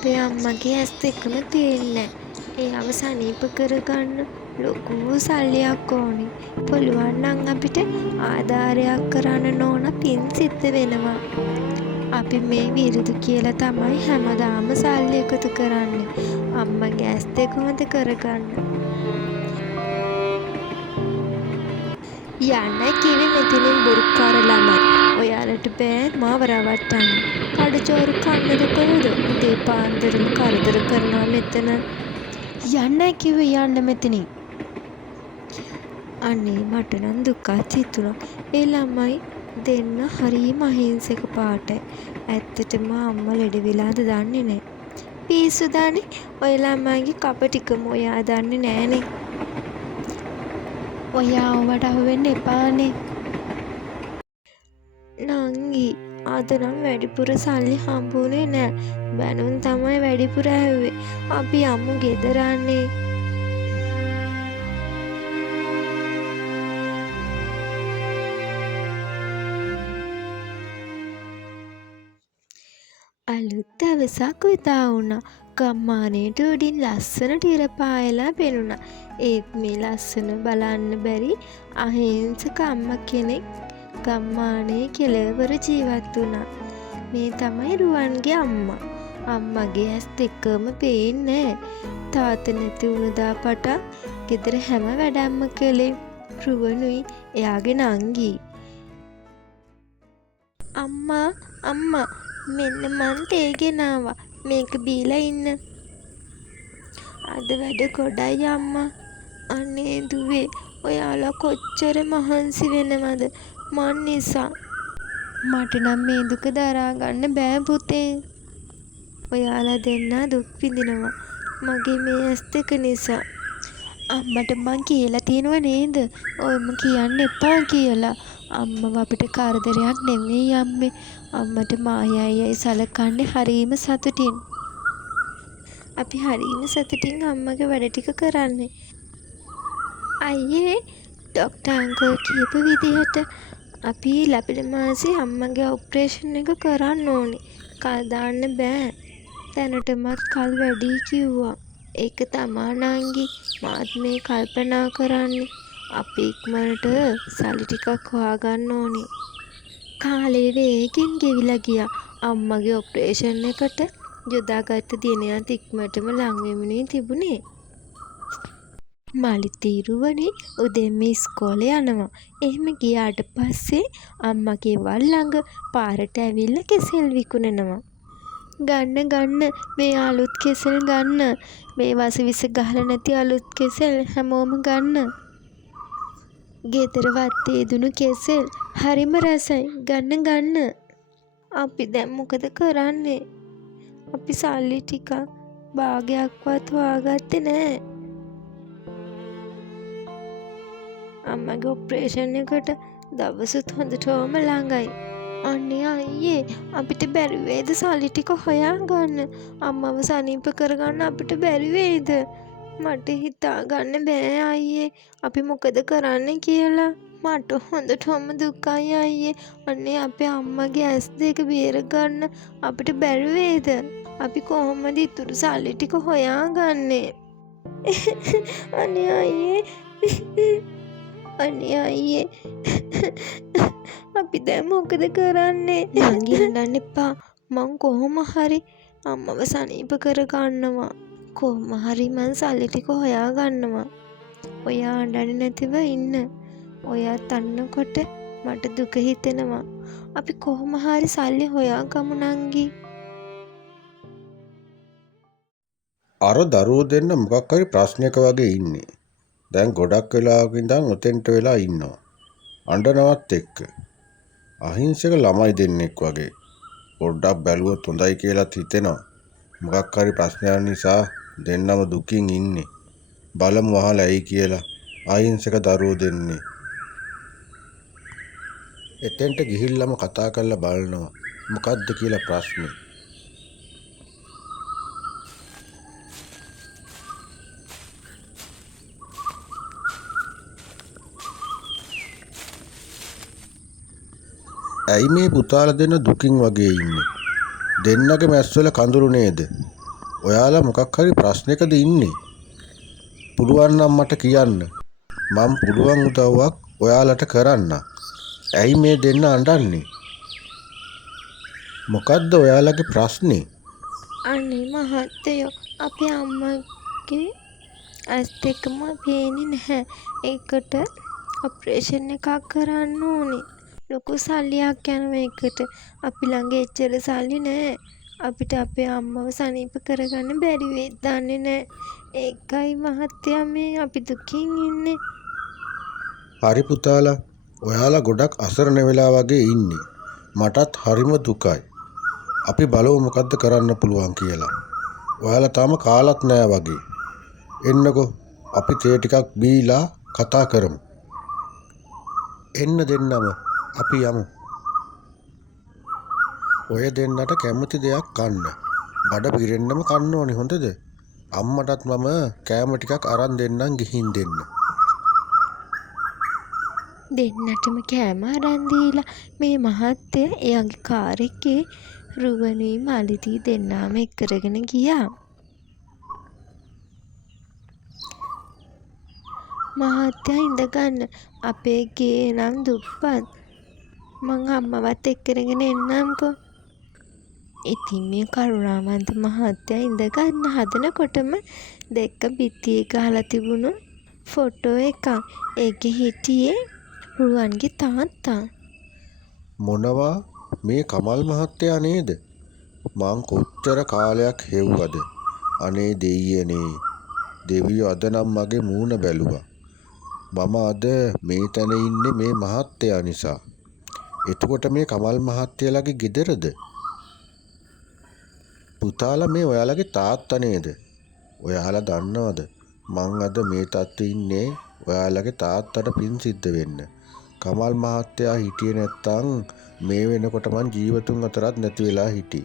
අපේ අම්මගේ ඇස් දෙකම පේන්නේ නෑ. ඒ සනීප කරගන්න ලොකු සල්ලියක් ඕනි. පුළුවන් නම් අපිට ආධාරයක් කරන්න නෝනා පින් සිද්ධ වෙනවා. අපි මේ විරුදු කියලා තමයි හැමදාම සල්ලි එකතු කරන්නේ. අම්මගේ ඇස් දෙක හොඳ කරගන්න. යන්න කිව්වේ මෙතනින් බොරුකාර ළමයි. ඔයාලට බෑ මාව රවට්ටන්න. කඩචෝරු කන්නද කොහෙද? උදේ පාන්දරම කරදර කරනවා මෙතන. යන්න කිව්වේ යන්න මෙතනින්. අනේ මට නම් දුකක් හිතුණා. ඒ ළමයි දෙන්න හරිම අහිංසක පාටයි. ඇත්තටම අම්මා ලෙඩ වෙලාද දන්නේ නෑ. පිස්සු දානේ ඔය ළමයිගේ කප ටිකම ඔයා දන්නේ නෑනේ. ඔයා ඔවට අහු වෙන්න එපානේ. නංගි අද නම් වැඩිපුර සල්ලි හම්බුනේ නෑ. බැනුම් තමයි වැඩිපුර ඇහුවේ. අපි යමු ගෙදර අනේ. අලුත් දවසක් උදා වුණා. ගම්මානයට උඩින් ලස්සනට ඉර පායලා පෙනුණා. ඒත් මේ ලස්සන බලන්න බැරි අහිංසක අම්මා කෙනෙක් ගම්මානයේ කෙළවර ජීවත් වුණා. මේ තමයි රුවන්ගේ අම්මා. අම්මගේ ඇස් දෙකම පේන්නේ නෑ. තාත්තා නැති වුණදා පටන් ගෙදර හැම වැඩක්ම කළේ රුවනුයි එයාගේ නංගි. අම්මා මෙන්න මං තේ ගෙනාවා. මේක බීලා ඉන්න. අද වැඩ ගොඩයි අම්මා. අනේ දුවේ ඔයාලා කොච්චර මහන්සි වෙනවද මන් නිසා. මට නම් මේ දුක දරා ගන්න බෑ පුතේ. ඔයාලා දෙන්නා දුක් විඳිනවා මගේ මේ ඇස් දෙක නිසා. අම්මට මං කියලා තියෙනව නේද? ඔයම කියන්න එපා කියලා. අම්මව අපිට කරදරයක් නෙමෙයි අම්මේ. අම්මට මායයි සලකන්නේ හරීම සතුටින්. අපි හරීම සතුටින් අම්මගේ වැඩ ටික කරන්නේ. අයියේ ඩොක්ටර් අංකල් කියපු විදිහට අපි ලැබෙන මාසේ අම්මගේ ඔපරේෂන් එක කරන්න ඕනේ. කල් දාන්න බෑ. දැනටමත් කල් වැඩි කිව්වා. ඒක තමා නංගි මාත් මේ කල්පනා කරන්නේ. අපි ඉක්මනට සල්ලි ටිකක් හොයාගන්න ඕනේ. කාලේ වේගෙන් ගෙවිලා ගියා. අම්මගේ ඔපරේෂන් එකට යොදාගත්ත දිනයත් ඉක්මනටම ලං වෙමිනුයි තිබුණේ. මලිතීරුවනේ උදෙන්ම ඉස්කෝලේ යනවා. එහෙම ගියාට පස්සේ අම්මා ගෙවල් ළඟ පාරට ඇවිල්ලා කෙසෙල් විකුණනවා. ගන්න මේ අලුත් කෙසෙල් ගන්න. මේ වසවිස ගහලා නැති අලුත් කෙසෙල් හැමෝම ගන්න. ගෙදර වත්තේ දුණු කෙසෙල් හරිම රසයි. ගන්න. අපි දැන් මොකද කරන්නේ? අපි සල්ලි ටිකක් භාගයක්වත් හොයාගත්තේ නෑ. අම්මගේ ඔපරේෂන් එකට දවසුත් හොඳටම ළඟයි. අනේ අයියේ අපිට බැරි වේද සල්ලි ටික හොයාගන්න? අම්මව සනීප කරගන්න අපිට බැරි වේද? මට හිතා ගන්න බෑ අයියේ. අපි මොකද කරන්න කියලා. මට හොඳටම දුකයි අයියේ. අනේ අපේ අම්මගේ ඇස් දෙක බේරගන්න අපිට බැරි වේද? අපි කොහොමද ඉතුරු සල්ලි ටික හොයාගන්නේ? අනේ අයියේ අපි දැන් මොකද කරන්නේ? නංගි හඬන්න එපා. මං කොහොම හරි අම්මව සනීප කරගන්නවා. කොහොම හරි මං සල්ලි ටික හොයාගන්නවා. ඔයා අඬන්නේ නැතිව ඉන්න. ඔයාත් අඬනකොට මට දුක හිතෙනවා. අපි කොහොම හරි සල්ලි හොයාගමු නංගි. අර දරුවෝ දෙන්න මොකක් හරි ප්‍රශ්නයක වගේ ඉන්නේ. දැන් ගොඩක් වෙලාවක ඉඳන් ඔතෙන්ට වෙලා ඉන්නවා. අඬනවත් එක්ක. අහිංසක ළමයි දෙන්නෙක් වගේ. පොඩ්ඩක් බැලුවොත් හොඳයි කියලාත් හිතෙනවා. මොකක් හරි ප්‍රශ්නයක් නිසා දෙන්නම දුකින් ඉන්නේ. බලමු අහලා ඇයි කියලා. අහිංසක දරුවෝ දෙන්නේ. එතෙන්ට ගිහිල්ලාම කතා කරලා බලනවා. මොකද්ද කියලා ප්‍රශ්නේ. ඇයි මේ පුතාලා දෙන්න දුකින් වගේ ඉන්නේ? දෙන්නගේ මැස්වල කඳුළු නේද? ඔයාලා මොකක් හරි ප්‍රශ්නයකද ඉන්නේ? පුළුවන් නම් මට කියන්න. මම පුළුවන් උදව්වක් ඔයාලට කරන්න. ඇයි මේ දෙන්න අඬන්නේ? මොකද්ද ඔයාලගේ ප්‍රශ්නේ? අනේ මහත්තයෝ අපේ අම්මගේ ඇස් දෙකම පේන්නේ නැහැ. ඒකට ඔපරේෂන් එකක් කරන්න ඕනේ. ලොකු සල්ලියක් යනවා ඒකට. අපි ළඟ එච්චර සල්ලි නැහැ. අපිට අපේ අම්මව සනීප කරගන්න බැරි වෙයිද දන්නේ නැහැ. ඒකයි මහත්තයා මේ අපි දුකින් ඉන්නේ. හරි පුතාලා, ඔයාලා ගොඩක් අසරණ වෙලා වගේ ඉන්නේ. මටත් හරිම දුකයි. අපි බලමු මොකද්ද කරන්න පුළුවන් කියලා. ඔයාලා තාම කාලත් නෑ වගේ. එන්නකෝ අපි තේ ටිකක් බීලා කතා කරමු. එන්න දෙන්නම අපි යමු. ඔය දෙන්නට කැමති දෙයක් කන්න. බඩ පිරෙන්නම කන්න ඕනේ හොඳද? අම්මටත් මම කෑම ටිකක් අරන් දෙන්නම් ගිහින් දෙන්න. දෙන්නටම කෑම අරන් දීලා මේ මහත්තයා එයාගේ කාර් එකේ රුවනුයි මලිතී දෙන්නාම එක් කරගෙන ගියා. මහත්තයා ඉඳගන්න අපේ ගේ නම් දුප්පත්. මං අම්මවත් එක්කරගෙන එන්නම්කෝ. ඉතින් මේ කරුණාවන්ත මහත්තයා ඉඳගන්න හදනකොටම දැක්ක බිත්තියේ ගහලා තිබුණු ෆොටෝ එකක්. ඒකේ හිටියේ රුවන්ගේ තාත්තා. මොනවා මේ කමල් මහත්තයා නේද? මං කොච්චර කාලයක් හෙව්වද? අනේ දෙයියනේ. දෙවියෝ අද නම් මගේ මූණ බැලුවා. මම අද මේ තැන ඉන්නේ මේ මහත්තයා නිසා. එතකොට මේ කමල් මහත්තයාගේ ගෙදරද? පුතාලා මේ ඔයාලගේ තාත්තා නේද? ඔයාලා දන්නවද? මං අද මේ තත්ත්වෙ ඉන්නේ ඔයාලගේ තාත්තට පින් සිද්ධ වෙන්න. කමල් මහත්තයා හිටියේ නැත්තම් මේ වෙනකොට මං ජීවතුන් අතරත් නැති වෙලා හිටි.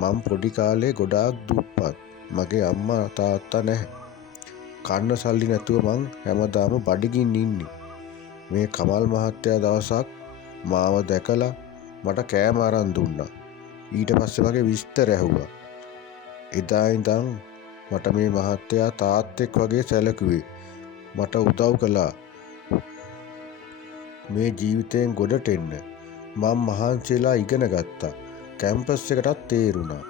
මං පොඩි කාලේ ගොඩාක් දුප්පත්. මගේ අම්මා තාත්තා නැහැ. කන්න සල්ලි නැතුව මං හැමදාම බඩගින්න ඉන්නේ. මේ කමල් මහත්තයා දවසක් මාව දැකලා මට කෑම අරන් දුන්නා. ඊට පස්සේ මගේ විස්තර ඇහුවා. එදා ඉඳන් මට මේ මහත්තයා තාත්තෙක් වගේ සැලකුවේ. මට උදව් කළා මේ ජීවිතයෙන් ගොඩට එන්න. මම මහන්සිලා ඉගෙන ගත්තා. කැම්පස් එකටත් තේරුණා.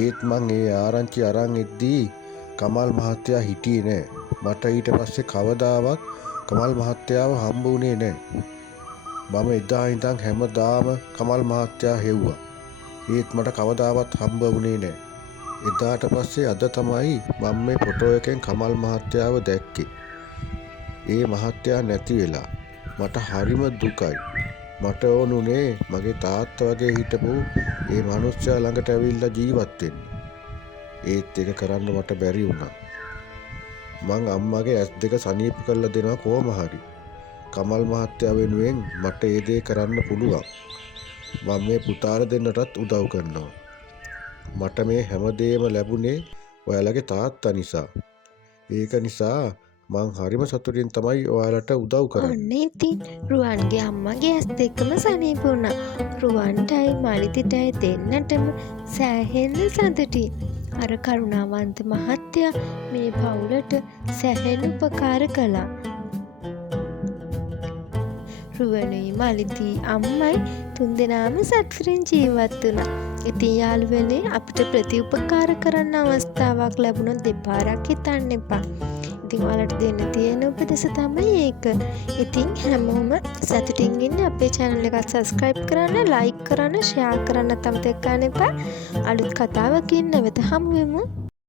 ඒත් මං ඒ ආරංචි අරන් එද්දී කමල් මහත්තයා හිටියේ නෑ. මට ඊට පස්සේ කවදාවත් කමල් මහත්තයාව හම්බ වුණේ නෑ. මම එදා ඉඳන් හැමදාම කමල් මහත්තයා හෙව්වා. ඒත් මට කවදාවත් හම්බ වුණේ නෑ. එදාට පස්සේ අද තමයි මම මේ ෆොටෝ එකෙන් කමල් මහත්තයාව දැක්කේ. ඒ මහත්තයා නැති වෙලා මට හරිම දුකයි. මට ඕනුනේ මගේ තාත්තා වගේ හිටපු ඒ මනුස්සයා ළඟට ඇවිල්ලා ජීවත් වෙන්න. ඒත් ඒක කරන්න මට බැරි වුණා. මං අම්මගේ ඇස් දෙක සනීප කරලා දෙනවා කොහොම හරි. කමල් මහත්තයා වෙනුවෙන් මට ඒ දේ කරන්න පුළුවන්. මම මේ පුතාලා දෙන්නටත් උදව් කරනවා. මට මේ හැමදේම ලැබුණේ ඔයාලගේ තාත්තා නිසා. ඒක නිසා මං හරිම සතුටින් තමයි ඔයාලට උදව් කරන්නේ. ඔන්න ඉතින් රුවන්ගේ අම්මගේ ඇස් දෙකම සනීප වුණා. රුවන්ටයි මලිතිටයි දෙන්නටම සෑහෙන්න සතුටින්. අර කරුණාවන්ත මහත්තයා මේ පවුලට සෑහෙන උපකාර කළා. රුවනුයි මලිතී අම්මයි තුන්දෙනාම සතුටින් ජීවත් වුණා. ඉතින් යාළුවනේ අපිට ප්‍රතිඋපකාර කරන්න අවස්ථාවක් ලැබුණොත් දෙපාරක් හිතන්න එපා. ඉතින් ඔයාලට දෙන්න තියෙන උපදෙස තමයි ඒක. ඉතින් හැමෝම සතුටින් ඉන්න අපේ channel එකත් subscribe කරන්න, like කරන්න, share කරන්න අමතක කරන්න එපා. අලුත් කතාවකින් නැවත හමු වෙමු.